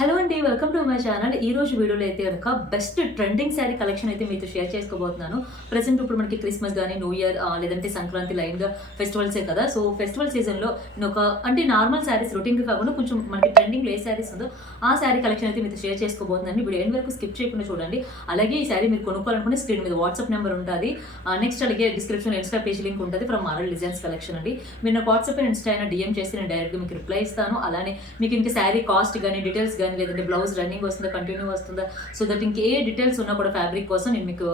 Hello అండి, welcome to my channel. ఈ రోజు వీడియోలో అయితే కనుక బెస్ట్ ట్రెండింగ్ శారీ కలెక్షన్ అయితే మీతో షేర్ చేసుకోబోతున్నాను. ప్రెసెంట్ ఇప్పుడు మనకి క్రిస్మస్ కానీ న్యూ ఇయర్ లేదంటే సంక్రాంతి లైన్గా ఫెస్టివల్సే కదా. సో ఫెస్టివల్ సీజన్లో నేను ఒక అంటే నార్మల్ శారీస్ రొటీన్గా కాకుండా కొంచెం మనకి ట్రెండింగ్లో ఏ శారీస్ ఉందో ఆ శారీ కలెక్షన్ అయితే మీతో షేర్ చేసుకోబోతున్నాను. వీడియో ఎండ్ వరకు స్కిప్ చేయకుండా చూడండి. అలాగే ఈ శారీ మీరు కొనుక్కోవాలనుకుంటే స్క్రీన్ మీద వాట్సాప్ నెంబర్ ఉంటుంది. నెక్స్ట్ అలాగే డిస్క్రిప్షన్ ఇన్స్టా పేజ్ లింక్ ఉంటుంది ఫ్రమ్ ఆర్ఎల్ డిజైన్స్ కలెక్షన్ అండి. మీరు నాకు వాట్సాప్ అండ్ ఇన్స్టా అయినా డిఎం చేసి నేను డైరెక్ట్గా మీకు రిప్లై ఇస్తాను. అలానే మీకు ఇంకా శారీ కాస్ట్ కానీ డీటెయిల్స్ కానీ లేదంటే బ్లౌజ్ రన్నింగ్ వస్తుందా కంటిన్యూ వస్తుందా సో దట్ ఇంకే డీటెయిల్స్ ఉన్నా కూడా ఫ్యాబ్రిక్ కోసం నేను మీకు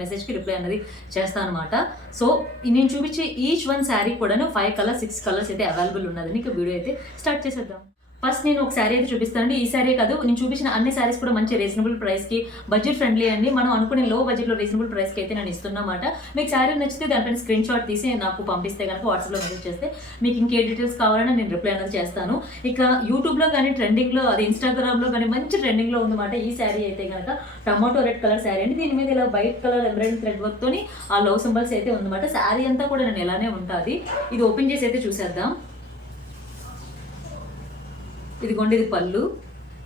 మెసేజ్కి రిప్లై అనేది చేస్తాను అనమాట. సో నేను చూపించే ఈచ్ వన్ శారీ కూడా 5 కలర్స్ 6 కలర్స్ అయితే అవైలబుల్ ఉన్నదని ఇంకా వీడియో అయితే స్టార్ట్ చేసేద్దాం. ఫస్ట్ నేను ఒక శారీ అయితే చూపిస్తానండి. ఈ శారీ కాదు, నేను చూపించిన అన్ని శారీస్ కూడా మంచి రీజనబుల్ ప్రైస్కి బడ్జెట్ ఫ్రెండ్లీ అండి. మనం అనుకునే లో బడ్జెట్లో రీజనబుల్ ప్రైస్కి అయితే నేను ఇస్తున్నమాట. మీకు శారీ నచ్చితే దానిపైన స్క్రీన్ షాట్ తీసి నాకు పంపిస్తే కనుక వాట్సాప్లో మెసేజ్ చేస్తే మీకు ఇంకే డీటెయిల్స్ కావాలన్నా నేను రిప్లై అనేది చేస్తాను. ఇక యూట్యూబ్లో కానీ ట్రెండింగ్లో అది ఇన్స్టాగ్రామ్లో కానీ మంచి ట్రెండింగ్లో ఉందన్నమాట. ఈ శారీ అయితే కనుక టమాటో రెడ్ కలర్ శారీ అండి. దీని మీద ఇలా వైట్ కలర్ ఎంబ్రాయిడరీ థ్రెడ్ వర్క్తోని ఆ లవ్ సింబల్స్ అయితే ఉందన్నమాట. శారీ అంతా కూడా నేను ఎలానే ఉంటుంది. ఇది ఓపెన్ చేసి అయితే చూసేద్దాం. ఇదిగోండి, ఇది పళ్ళు.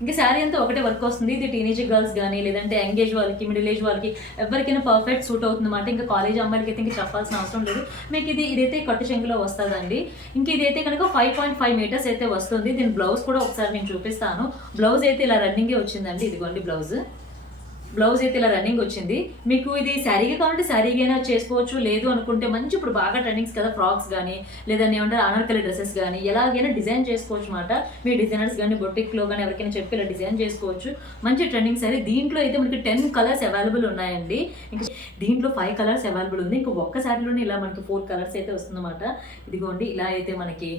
ఇంకా శారీ అంతా ఒకటే వర్క్ వస్తుంది. ఇది టీనేజ్ గర్ల్స్ కానీ లేదంటే యంగేజ్ వాళ్ళకి మిడిల్ ఏజ్ వాళ్ళకి ఎవరికైనా పర్ఫెక్ట్ సూట్ అవుతుంది అనమాట. ఇంకా కాలేజ్ అమ్మాయిలకి అయితే ఇంకా చెప్పాల్సిన అవసరం లేదు. మీకు ఇదైతే కట్టు చెంగులో వస్తుందండి. ఇంక ఇదైతే కనుక 5.5 మీటర్స్ అయితే వస్తుంది. దీని బ్లౌజ్ కూడా ఒకసారి నేను చూపిస్తాను. బ్లౌజ్ అయితే ఇలా రన్నింగే వచ్చిందండి. ఇదిగోండి బ్లౌజ్ అయితే ఇలా రన్నింగ్ వచ్చింది. మీకు ఇది శారీగా కావాలంటే శారీగా చేసుకోవచ్చు. లేదు అనుకుంటే మంచి ఇప్పుడు బాగా ట్రెండింగ్స్ కదా ఫ్రాక్స్ కానీ లేదంటే ఏమంటారు అనార్కలి డ్రెస్సెస్ కానీ ఎలాగైనా డిజైన్ చేసుకోవచ్చు అనమాట. మీ డిజైనర్స్ కానీ బొటిక్లో కానీ ఎవరికైనా చెప్పి ఇలా డిజైన్ చేసుకోవచ్చు. మంచి ట్రెండింగ్ శారీ. దీంట్లో అయితే మనకి 10 కలర్స్ అవైలబుల్ ఉన్నాయండి. ఇంకా దీంట్లో 5 కలర్స్ అవైలబుల్ ఉంది. ఇంకా ఒక్క శారీలోనే ఇలా మనకి 4 కలర్స్ అయితే వస్తుందన్నమాట. ఇదిగోండి, ఇలా అయితే మనకి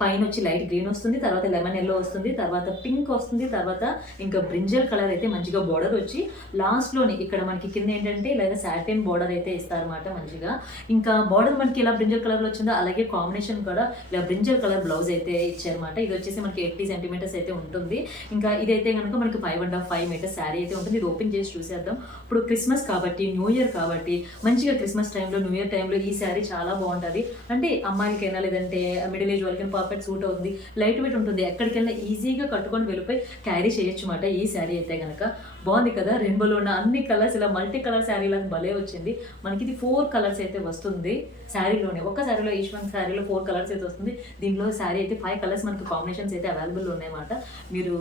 పైన వచ్చి లైట్ గ్రీన్ వస్తుంది, తర్వాత లెమన్ ఎల్లో వస్తుంది, తర్వాత పింక్ వస్తుంది, తర్వాత ఇంకా బ్రింజల్ కలర్ అయితే మంచిగా బోర్డర్ వచ్చి లాస్ట్లోని ఇక్కడ మనకి కింద ఏంటంటే ఇలాగ సాటిన్ బోర్డర్ అయితే ఇస్తారన్నమాట మంచిగా. ఇంకా బోర్డర్ మనకి ఇలా బ్రింజల్ కలర్లో వచ్చిందో అలాగే కాంబినేషన్ కూడా ఇలా బ్రింజల్ కలర్ బ్లౌజ్ అయితే ఇచ్చారన్నమాట. ఇది వచ్చేసి మనకి 80 సెంటీమీటర్స్ అయితే ఉంటుంది. ఇంకా ఇదైతే కనుక మనకి 5.5 మీటర్స్ శారీ అయితే ఉంటుంది. ఇది ఓపెన్ చేసి చూసేద్దాం. ఇప్పుడు క్రిస్మస్ కాబట్టి న్యూ ఇయర్ కాబట్టి మంచిగా క్రిస్మస్ టైంలో న్యూ ఇయర్ టైంలో ఈ శారీ చాలా బాగుంటుంది. అంటే అమ్మాయిలకైనా లేదంటే మిడిల్ ఏజ్ వాళ్ళకి పర్ఫెక్ట్ సూట్ అవుతుంది. లైట్ వెయిట్ ఉంటుంది. ఎక్కడికైనా ఈజీగా కట్టుకొని వెళ్ళిపోయి క్యారీ చేయొచ్చు అన్నమాట. ఈ శారీ అయితే కనుక బాగుంది కదా. రెయిన్బోలో ఉన్న అన్ని కలర్స్ ఇలా మల్టీ కలర్ శారీ లాగా భలే వచ్చింది. మనకి ఇది 4 కలర్స్ అయితే వస్తుంది శారీలోనే. ఒక శారీలో ఈచ్ వన్ శారీలో 4 కలర్స్ అయితే వస్తుంది. దీనిలో శారీ అయితే 5 కలర్స్ మనకి కాంబినేషన్స్ అయితే అవైలబుల్ ఉన్నాయన్నమాట. మీరు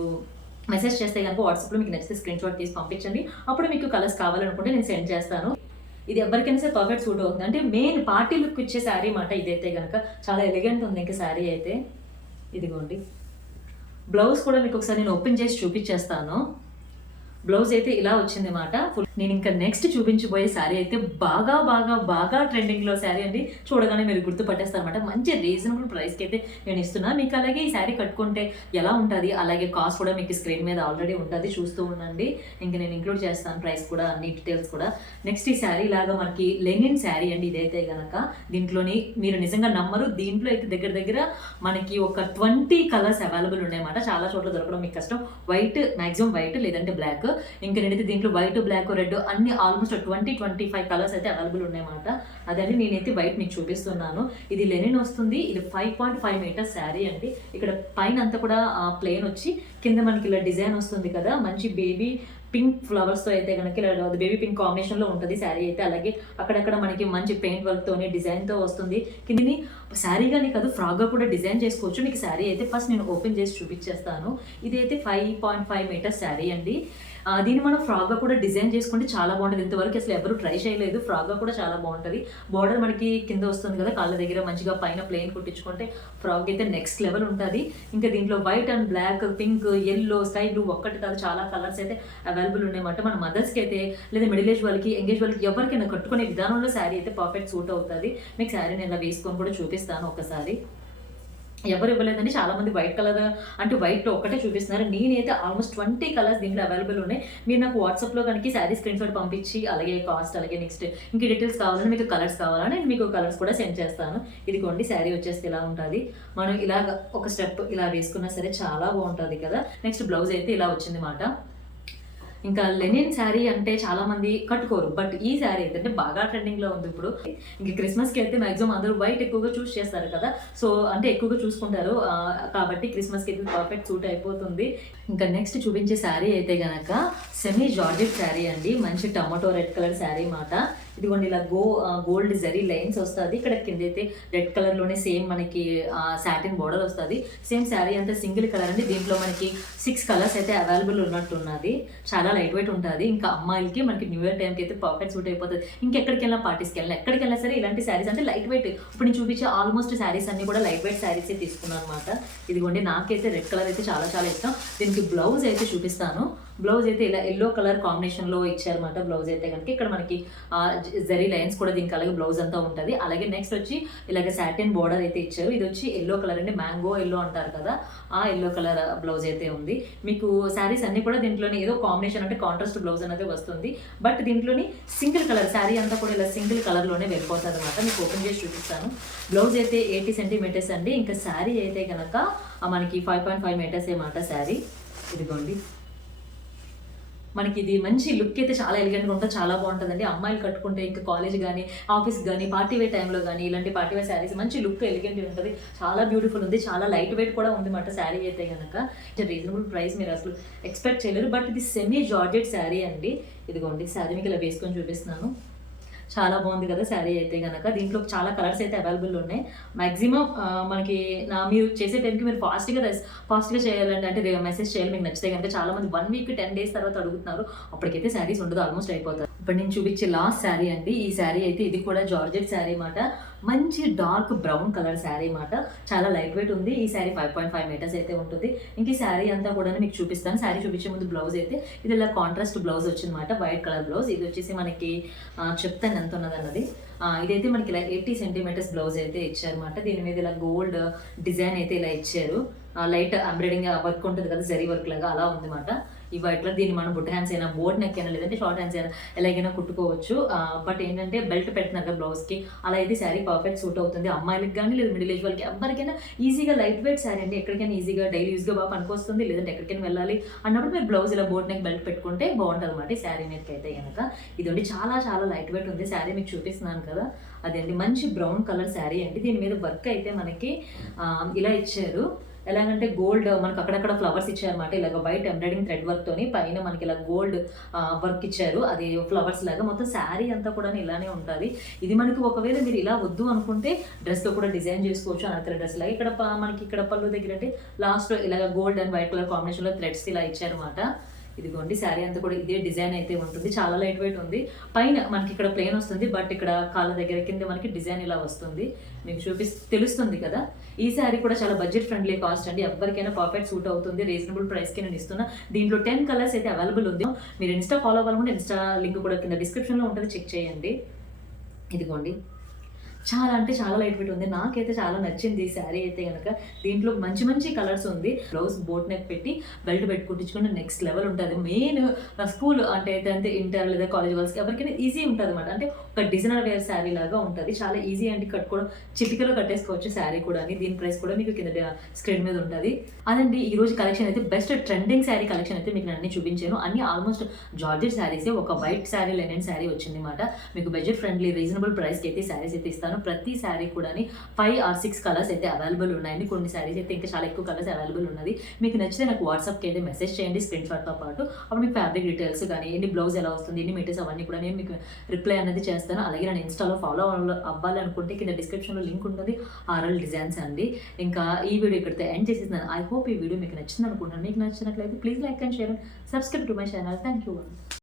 మెసేజ్ చేస్తే కనుక వాట్సాప్లో మీకు నచ్చితే స్క్రీన్ షాట్ తీసి పంపించండి. అప్పుడు మీకు కలర్స్ కావాలనుకుంటే నేను సెండ్ చేస్తాను. ఇది ఎవరికైనా సరే పర్ఫెక్ట్ సూట్ అవుతుంది. అంటే మెయిన్ పార్టీ లుక్ ఇచ్చే శారీ అన్నమాట. ఇదైతే కనుక చాలా ఎలిగెంట్ ఉంది. ఇంకా శారీ అయితే ఇదిగోండి. బ్లౌజ్ కూడా మీకు ఒకసారి నేను ఓపెన్ చేసి చూపించేస్తాను. బ్లౌజ్ అయితే ఇలా వచ్చింది అన్నమాట. నేను ఇంకా నెక్స్ట్ చూపించబోయే శారీ అయితే బాగా బాగా బాగా ట్రెండింగ్లో శారీ అండి. చూడగానే మీరు గుర్తుపట్టేస్తారనమాట. మంచి రీజనబుల్ ప్రైస్కి అయితే నేను ఇస్తున్నా. మీకు అలాగే ఈ శారీ కట్టుకుంటే ఎలా ఉంటుంది, అలాగే కాస్ట్ కూడా మీకు స్క్రీన్ మీద ఆల్రెడీ ఉంటుంది, చూస్తూ ఉండండి. ఇంకా నేను ఇంక్లూడ్ చేస్తాను ప్రైస్ కూడా, అన్ని డీటెయిల్స్ కూడా. నెక్స్ట్ ఈ శారీ లాగా మనకి లెనిన్ శారీ అండి. ఇదైతే కనుక దీంట్లోని మీరు నిజంగా నమ్మరు, దీంట్లో అయితే దగ్గర దగ్గర మనకి ఒక 20 కలర్స్ అవైలబుల్ ఉన్నాయన్నమాట. చాలా చోట్ల దొరకడం మీకు కష్టం. వైట్, మ్యాక్సిమం వైట్ లేదంటే బ్లాక్. ఇంకా నేనైతే దీంట్లో వైట్, బ్లాక్, రెడ్ అన్ని ఆల్మోస్ట్ 20-25 కలర్స్ అయితే అవైలబుల్ ఉన్నాయన్నమాట. అదండి నేనైతే వైట్ మీకు చూపిస్తున్నాను. ఇది లెనిన్ వస్తుంది. ఇది 5.5 మీటర్స్ శారీ అండి. ఇక్కడ పైన అంతా కూడా ప్లెయిన్ వచ్చి కింద మనకి ఇలా డిజైన్ వస్తుంది కదా. మంచి బేబీ పింక్ ఫ్లవర్స్తో అయితే కనుక ఇలా బేబీ పింక్ కాంబినేషన్లో ఉంటుంది శారీ అయితే. అలాగే అక్కడక్కడ మనకి మంచి పెయింట్ వర్క్తోని డిజైన్తో వస్తుంది. కిందని శారీగానే కాదు ఫ్రాక్గా కూడా డిజైన్ చేసుకోవచ్చు. మీకు శారీ అయితే ఫస్ట్ నేను ఓపెన్ చేసి చూపించేస్తాను. ఇదైతే 5.5 మీటర్స్ శారీ అండి. దీన్ని మనం ఫ్రాక్గా కూడా డిజైన్ చేసుకుంటే చాలా బాగుంటుంది. ఇంతవరకు అసలు ఎవరు ట్రై చేయలేదు. ఫ్రాక్గా కూడా చాలా బాగుంటుంది. బార్డర్ మనకి కింద వస్తుంది కదా, కాళ్ళ దగ్గర మంచిగా పైన ప్లెయిన్ కుట్టించుకుంటే ఫ్రాక్ అయితే నెక్స్ట్ లెవెల్ ఉంటుంది. ఇంకా దీంట్లో white and black, pink, yellow, sky blue ఒక్కటి కాదు చాలా కలర్స్ అయితే అవైలబుల్ ఉన్నాయన్నమాట. మన మదర్స్కి అయితే లేదా మిడిల్ ఏజ్ వాళ్ళకి, ఎంగేజ్ వాళ్ళకి ఎవరికైనా కట్టుకునే విధానంలో శారీ అయితే పర్ఫెక్ట్ సూట్ అవుతుంది. మీకు శారీ నేను ఇలా వేసుకొని కూడా చూపిస్తాను ఒకసారి. ఎవరు ఇవ్వలేదండి, చాలా మంది వైట్ కలర్ అంటే వైట్ ఒక్కటే చూపిస్తున్నారు. నేనైతే ఆల్మోస్ట్ 20 కలర్స్ దీంట్లో అవైలబుల్ ఉన్నాయి. మీరు నాకు వాట్సాప్లో కనుక శారీ స్క్రీన్ షాట్ పంపించి అలాగే కాస్ట్ అలాగే నెక్స్ట్ ఇంక డీటెయిల్స్ కావాలని, మీకు కలర్స్ కావాలని నేను మీకు కలర్స్ కూడా సెండ్ చేస్తాను. ఇదిగోండి శారీ వచ్చేసి ఇలా ఉంటుంది. మనం ఇలాగ ఒక స్టెప్ ఇలా వేసుకున్నా సరే చాలా బాగుంటుంది కదా. నెక్స్ట్ బ్లౌజ్ అయితే ఇలా వచ్చింది మాట. ఇంకా లెనిన్ శారీ అంటే చాలా మంది కట్టుకోరు, బట్ ఈ శారీ ఏంటంటే బాగా ట్రెండింగ్లో ఉంది ఇప్పుడు. ఇంకా క్రిస్మస్కి అయితే మాక్సిమం అందరూ వైట్ ఎక్కువగా చూస్ చేస్తారు కదా, సో అంటే ఎక్కువగా చూసుకుంటారు కాబట్టి క్రిస్మస్కి అయితే పర్ఫెక్ట్ సూట్ అయిపోతుంది. ఇంకా నెక్స్ట్ చూపించే శారీ అయితే గనక సెమీ జార్జెట్ శారీ అండి, మంచి టమాటో రెడ్ కలర్ శారీ మాట. ఇదిగోండి ఇలా గోల్డ్ జరీ లైన్స్ వస్తుంది, ఇక్కడ కింద అయితే రెడ్ కలర్లోనే సేమ్ మనకి సాటిన్ బోర్డర్ వస్తుంది. సేమ్ శారీ అంతా సింగిల్ కలర్ అండి, దీంట్లో మనకి 6 కలర్స్ అయితే అవైలబుల్ ఉన్నట్టున్నది. చాలా లైట్ వెయిట్ ఉంటుంది. ఇంకా అమ్మాయిలకి మనకి న్యూ ఇయర్ టైంకి అయితే పర్ఫెక్ట్ సూట్ అయిపోతుంది. ఇంకెక్కడికి వెళ్ళినా పార్టీస్కి వెళ్ళినా ఎక్కడికి వెళ్ళినా సరే ఇలాంటి శారీస్ అంటే లైట్ వెయిట్. ఇప్పుడు నేను చూపించే ఆల్మోస్ట్ శారీస్ అన్ని కూడా లైట్ వెయిట్ శారీసే తీసుకున్నాను అనమాట. ఇదిగోండి నాకైతే రెడ్ కలర్ అయితే చాలా చాలా ఇష్టం. దీనికి బ్లౌజ్ అయితే చూపిస్తాను. బ్లౌజ్ అయితే ఇలా ఎల్లో కలర్ కాంబినేషన్లో ఇచ్చారన్నమాట. బ్లౌజ్ అయితే కనుక ఇక్కడ మనకి జరీ లైన్స్ కూడా దీనికి అలాగే బ్లౌజ్ అంతా ఉంటుంది. అలాగే నెక్స్ట్ వచ్చి ఇలాగ సాటిన్ బోర్డర్ అయితే ఇచ్చారు. ఇది వచ్చి ఎల్లో కలర్ అండి, మ్యాంగో ఎల్లో అంటారు కదా, ఆ ఎల్లో కలర్ బ్లౌజ్ అయితే ఉంది. మీకు శారీస్ అన్ని కూడా దీంట్లోని ఏదో కాంబినేషన్ అంటే కాంట్రాస్ట్ బ్లౌజ్ అనేది వస్తుంది, బట్ దీంట్లోని సింగిల్ కలర్ శారీ అంతా కూడా ఇలా సింగిల్ కలర్లోనే వెళ్ళిపోతుంది అనమాట. మీకు ఓపెన్ చేసి చూపిస్తాను. బ్లౌజ్ అయితే 80 సెంటీమీటర్స్ అండి. ఇంకా శారీ అయితే కనుక మనకి 5.5 మీటర్స్ ఏమాట శారీ. ఇదిగోండి మనకి ఇది మంచి లుక్ అయితే చాలా ఎలిగెంట్గా ఉంటుంది, చాలా బాగుంటుందండి. అమ్మాయిలు కట్టుకుంటే ఇంకా కాలేజ్ కానీ ఆఫీస్ కానీ పార్టీ వేర్ టైంలో కానీ ఇలాంటి పార్టీ వేర్ శారీస్ మంచి లుక్ ఎలిగెంట్ ఉంటుంది, చాలా బ్యూటిఫుల్ ఉంది, చాలా లైట్ వెయిట్ కూడా ఉంది మాట శారీ అయితే కనుక. రీజనబుల్ ప్రైస్ మీరు అసలు ఎక్స్పెక్ట్ చేయలేరు. బట్ ఇది సెమీ జార్జెట్ శారీ అండి. ఇదిగోండి శారీ మీకు ఇలా వేసుకొని చూపిస్తున్నాను. చాలా బాగుంది కదా శారీ అయితే కనుక. దీంట్లో చాలా కలర్స్ అయితే అవైలబుల్ ఉన్నాయి. మ్యాక్సిమం మనకి మీరు చేసే టైంకి మీరు ఫాస్ట్గా చేయాలండి, అంటే మెసేజ్ చేయాలి మీకు నచ్చితే కనుక. చాలా మంది 1 వీక్ 10 డేస్ తర్వాత అడుగుతున్నారు, అప్పటికైతే శారీస్ ఉండదు, ఆల్మోస్ట్ అయిపోతారు. ఇప్పుడు నేను చూపించే లాస్ట్ శారీ అండి. ఈ శారీ అయితే ఇది కూడా జార్జెట్ శారీ మాట, మంచి డార్క్ బ్రౌన్ కలర్ శారీ మాట, చాలా లైట్ వెయిట్ ఉంది. ఈ శారీ 5.5 మీటర్స్ అయితే ఉంటుంది. ఇంక ఈ శారీ అంతా కూడా మీకు చూపిస్తాను. శారీ చూపించే ముందు బ్లౌజ్ అయితే ఇది ఇలా కాంట్రాస్ట్ బ్లౌజ్ వచ్చిందన్నమాట, వైట్ కలర్ బ్లౌజ్. ఇది వచ్చేసి మనకి చెప్తాను ఎంత ఉన్నది అన్నది. ఇదైతే మనకి ఇలా 80 సెంటీమీటర్స్ బ్లౌజ్ అయితే ఇచ్చారన్నమాట. దీని మీద ఇలా గోల్డ్ డిజైన్ అయితే ఇలా ఇచ్చారు, లైట్ ఎంబ్రాయిడింగ్ వర్క్ ఉంటుంది కదా, జరీ వర్క్ లాగా అలా ఉందన్నమాట. ఈ వైట్లో దీన్ని మనం బుట్ట హ్యాండ్స్ అయినా, బోర్డ్ నెక్ అయినా, లేదంటే షార్ట్ హ్యాండ్స్ అయినా ఎలాగైనా కుట్టుకోవచ్చు. బట్ ఏంటంటే బెల్ట్ పెట్టినారు కదా బ్లౌజ్కి, అలా అయితే శారీ పర్ఫెక్ట్ సూట్ అవుతుంది. అమ్మాయిలకి కానీ లేదా మిడిల్ ఏజ్ వాళ్ళకి ఎవరికైనా ఈజీగా లైట్ వెయిట్ శారీ అండి. ఎక్కడికైనా ఈజీగా డైలీ యూస్గా బాగా పనికొస్తుంది, లేదంటే ఎక్కడికైనా వెళ్ళాలి అన్నప్పుడు మీరు బ్లౌజ్ ఇలా బోర్డ్ నెక్ బెల్ట్ పెట్టుకుంటే బాగుంటుంది అనమాట. ఈ శారీ నెక్ అయితే కనుక ఇదండి చాలా చాలా లైట్ వెయిట్ ఉంది. శారీ మీకు చూపిస్తున్నాను కదా, అదండి మంచి బ్రౌన్ కలర్ శారీ అండి. దీని మీద వర్క్ అయితే మనకి ఇలా ఇచ్చారు. ఎలాగంటే గోల్డ్ మనకు అక్కడక్కడ ఫ్లవర్స్ ఇచ్చారన్నమాట, ఇలాగ వైట్ ఎంబ్రాయిడింగ్ థ్రెడ్ వర్క్ తోని పైన మనకి ఇలా గోల్డ్ వర్క్ ఇచ్చారు, అది ఫ్లవర్స్ లాగా. మొత్తం శారీ అంతా కూడా ఇలానే ఉంటుంది. ఇది మనకి ఒకవేళ మీరు ఇలా వద్దు అనుకుంటే డ్రెస్లో కూడా డిజైన్ చేసుకోవచ్చు, అనకల డ్రెస్ లాగా. ఇక్కడ మనకి ఇక్కడ పళ్ళు దగ్గర అంటే లాస్ట్ ఇలాగ గోల్డ్ అండ్ వైట్ కలర్ కాంబినేషన్లో థ్రెడ్స్ ఇలా ఇచ్చారన్నమాట. ఇదిగోండి శారీ అంతా కూడా ఇదే డిజైన్ అయితే ఉంటుంది, చాలా లైట్ వెయిట్ ఉంది. పైన మనకి ఇక్కడ ప్లెయిన్ వస్తుంది, బట్ ఇక్కడ కాళ్ళ దగ్గర కింద మనకి డిజైన్ ఇలా వస్తుంది, మీకు తెలుస్తుంది కదా. ఈ శారీ కూడా చాలా బడ్జెట్ ఫ్రెండ్లీ కాస్ట్ అండి, ఎవరికైనా పర్ఫెక్ట్ సూట్ అవుతుంది. రీజనబుల్ ప్రైస్కి నేను ఇస్తున్నా. దీంట్లో 10 కలర్స్ అయితే అవైలబుల్ ఉంది. మీరు ఇన్స్టా ఫాలో అవ్వాలనుకుంటే ఇన్స్టా లింక్ కూడా కింద డిస్క్రిప్షన్లో ఉంటుంది, చెక్ చేయండి. ఇదిగోండి చాలా అంటే చాలా లైట్ వెయిట్ ఉంది, నాకైతే చాలా నచ్చింది ఈ శారీ అయితే కనుక. దీంట్లో మంచి మంచి కలర్స్ ఉంది. బ్లౌజ్ బోట్ నెక్ పెట్టి బెల్ట్ పెట్టుకుంటే నెక్స్ట్ లెవెల్ ఉంటుంది. మెయిన్ స్కూల్ అంటే ఇంటర్ లేదా కాలేజ్ వాళ్ళకి ఎవరికైనా ఈజీ ఉంటుంది అనమాట. అంటే ఒక డిజైనర్ వేర్ శారీ లాగా ఉంటుంది, చాలా ఈజీ అండి కట్టుకోవడం, చిటికలో కట్టేసుకోవచ్చు శారీ కూడా. దీని ప్రైస్ కూడా మీకు కింద స్క్రీన్ మీద ఉంటుంది. అదండి ఈ రోజు కలెక్షన్ అయితే బెస్ట్ ట్రెండింగ్ శారీ కలెక్షన్ అయితే మీకు నేను అన్ని చూపించాను. అన్ని ఆల్మోస్ట్ జార్జెట్ శారీసే. ఒక వైట్ శారీ లెనిన్ శారీ వచ్చింది అనమాట. మీకు బడ్జెట్ ఫ్రెండ్లీ రీజనబుల్ ప్రైస్కి అయితే శారీస్ అయితే ఇస్తాను. ప్రతి శారీ కూడా 5 or 6 కలర్స్ అయితే అవైలబుల్ ఉన్నాయండి. కొన్ని శారీస్ అయితే ఇంకా చాలా ఎక్కువ కలర్స్ అవైలబుల్ ఉన్నది. మీకు నచ్చితే నాకు వాట్సాప్కి అయితే మెసేజ్ చేయండి స్క్రీన్ షాట్తో పాటు. అప్పుడు మీకు ఫ్యాబ్రిక్ డీటెయిల్స్ కానీ, ఎన్ని బ్లౌజ్ ఎలా వస్తుంది, ఎన్ని మీటర్స్, అవన్నీ కూడా నేను మీకు రిప్లై అనేది చేస్తాను. అలాగే నేను ఇన్స్టాలో ఫాలో అవ్వాలి అనుకుంటే కింద డిస్క్రిప్షన్లో లింక్ ఉంటుంది, RL డిజైన్స్ అండి. ఇంకా ఈ వీడియో ఇక్కడితో ఎండ్ చేసేస్తున్నాను. ఐ హోప్ ఈ వీడియో మీకు నచ్చింది అనుకుంటున్నాను. మీకు నచ్చినట్లయితే please like and share and subscribe to my channel. Thank you.